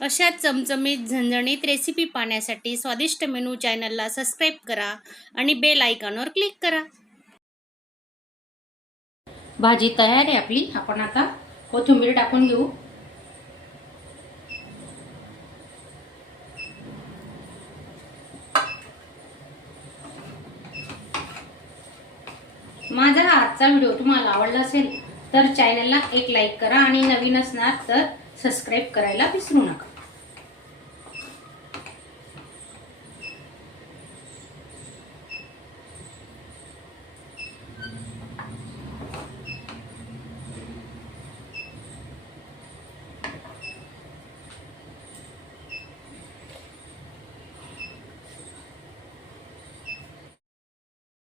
अशा चमचमीत झणझणीत रेसिपी पाहण्यासाठी स्वादिष्ट मेनू चॅनलला सबस्क्राईब करा आणि बेल आयकॉनवर क्लिक करा। भाजी तयार आहे आपली। आपण आता कोथिंबीर टाकून घेऊ। माझा हा आजचा व्हिडिओ तुम्हाला आवडला असेल तर चॅनलला एक लाईक करा आणि नवीन असणार तर सबस्क्राईब करायला विसरू नका।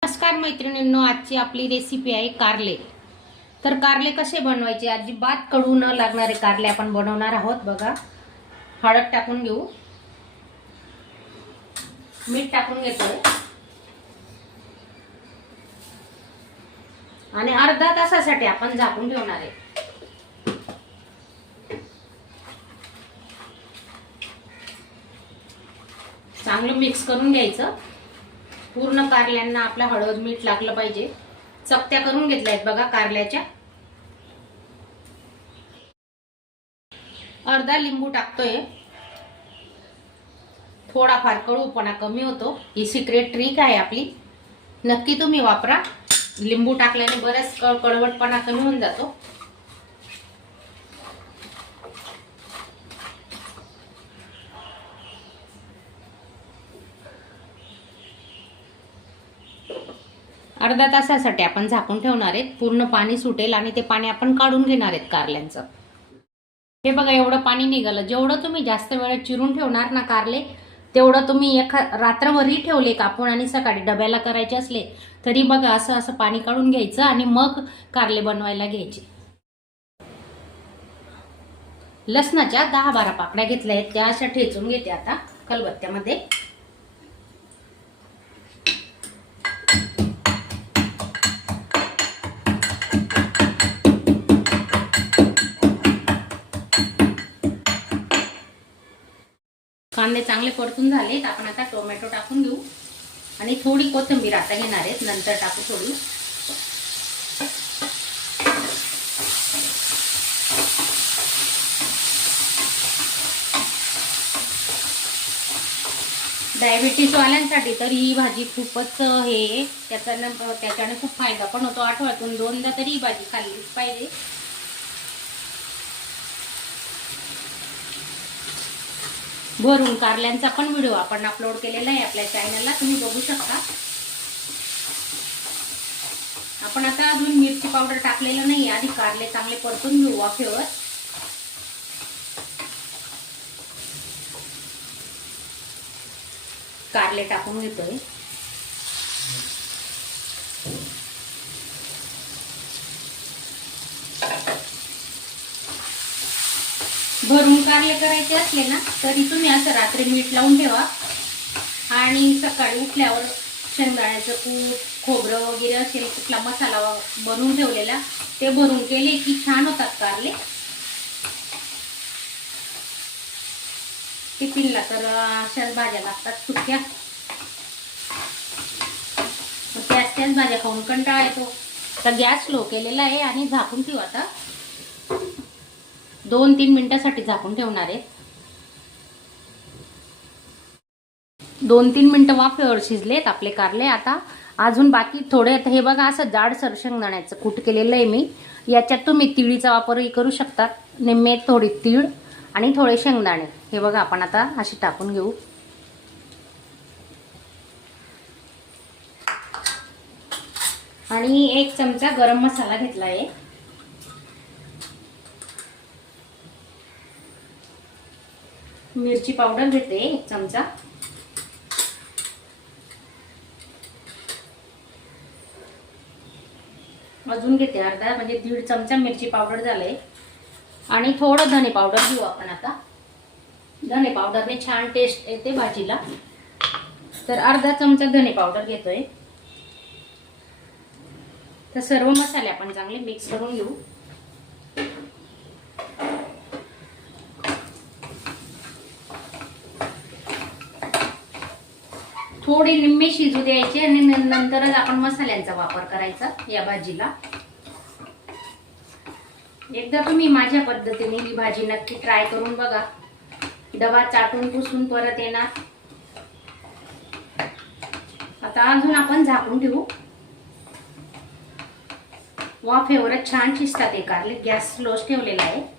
नमस्कार मैत्रिणींनो, आजची आपली रेसिपी आहे कारले। तर कारले कसे बनवायचे, अजिबात कडू न लागणारे कारले आपण बनवणार आहोत। बघा, हळद टाकून घेऊ, मीठ टाकून घेतोय आणि अर्धा तासासाठी आपण झाकून ठेवणार आहे। चांगलं मिक्स करून घ्यायचं। पूर्ण कारल्यांना आपला हळद मीठ लागलं पाहिजे। चकत्या करून घेतल्या आहेत बघा कारल्याच्या। अर्धा लिंबू टाकतोय, थोडाफार कडूपणा कमी होतो। ही सिक्रेट ट्रिक आहे आपली, नक्की तुम्ही वापरा। लिंबू टाकल्याने बराच कडवटपणा कमी होऊन जातो। अर्धा तासासाठी आपण झाकून ठेवणार आहेत। पूर्ण पाणी सुटेल आणि ते पाणी आपण काढून घेणार आहेत कारल्यांचं। हे बघा, एवढं पाणी निघालं। जेवढं तुम्ही जास्त वेळ चिरून ठेवणार ना कारले, तेवढं तुम्ही रात्रभरही ठेवले कापून आणि सकाळी डब्याला करायचे असले तरी बघा असं असं पाणी काढून घ्यायचं आणि मग कारले बनवायला घ्यायचे। लसणाच्या 10-12 पाकड्या घेतल्या आहेत, त्या अशा ठेचून घेते आता खलबत्त्यामध्ये। कांदे चांगले परतून झालेत। आपण आता टोमॅटो टाकून घेऊ आणि थोडी कोथिंबीर आता घेणार आहेत, नंतर टाकू थोडी। डायबिटीज वाल्यांसाठी तर ही भाजी खूपच हे त्याच्याने खूप फायदा पण होतो। आठवड्यातून 2दा तरी ही भाजी खाल्लीच पाहिजे। भरून कारल्यांचा पण व्हिडिओ आपण अपलोड केलेला आहे आपल्या चॅनलला, तुम्ही बघू शकता। आपण आता अजून मिरची पावडर टाकलेलं नाही, आधी कारले चांगले परतून घेऊ वाफेवर। कारले टाकून घेतोय, भरून कारले करायचे असले ना तरी तुम्ही असं रात्री मीठ लावून ठेवा आणि सकाळी उठल्यावर शेंगदाण्याचं कूट, खोबरं वगैरे असेल कुठला मसाला बनवून ठेवलेला ते भरून केले की छान होतात कारले। टिफिनला तर अशाच भाज्या लागतात सुक्या, त्याच भाज्या खाऊन कंटाळा येतो। तर गॅस स्लो केलेला आहे आणि झाकून ठेवू आता। 2-3 मिनिटांसाठी झाकून ठेवणार आहे। 2-3 मिनिटं वाफेवर शिजलेत आपले कारले। आता अजून बाकी थोडे, हे बघा असं जाडसर शेंगदाण्याचं कूट केलेलं आहे मी। याच्यात तुम्ही तिळीचा वापरही करू शकता, निम्मे थोडी तीळ आणि थोडे शेंगदाणे। हे बघा, आपण आता अशी टाकून घेऊ आणि 1 चमचा गरम मसाला घेतला आहे। मिरची पावडर घेते 1 चमचा, अजून घेते अर्धा, म्हणजे 1.5 चमचा मिरची पावडर झालंय। आणि थोडं धने पावडर घेऊ आपण आता। धने पावडरने छान टेस्ट येते भाजीला, तर अर्धा चमचा धने पावडर घेतोय। तर सर्व मसाले आपण चांगले मिक्स करून घेऊ। थोडे निम्मे शिजू द्यायचे आणि नंतरच आपण मसाल्यांचा वापर करायचा या भाजीला. एकदा तुम्ही माझ्या पद्धतीने ही भाजी नक्की ट्राय करून बघा. डबा चाटून पुसून परत येणार. आता अजून आपण झाकून ठेवू. वाफेवरच छान शिजतात हे कारले. गॅस स्लोच ठेवलेला आहे.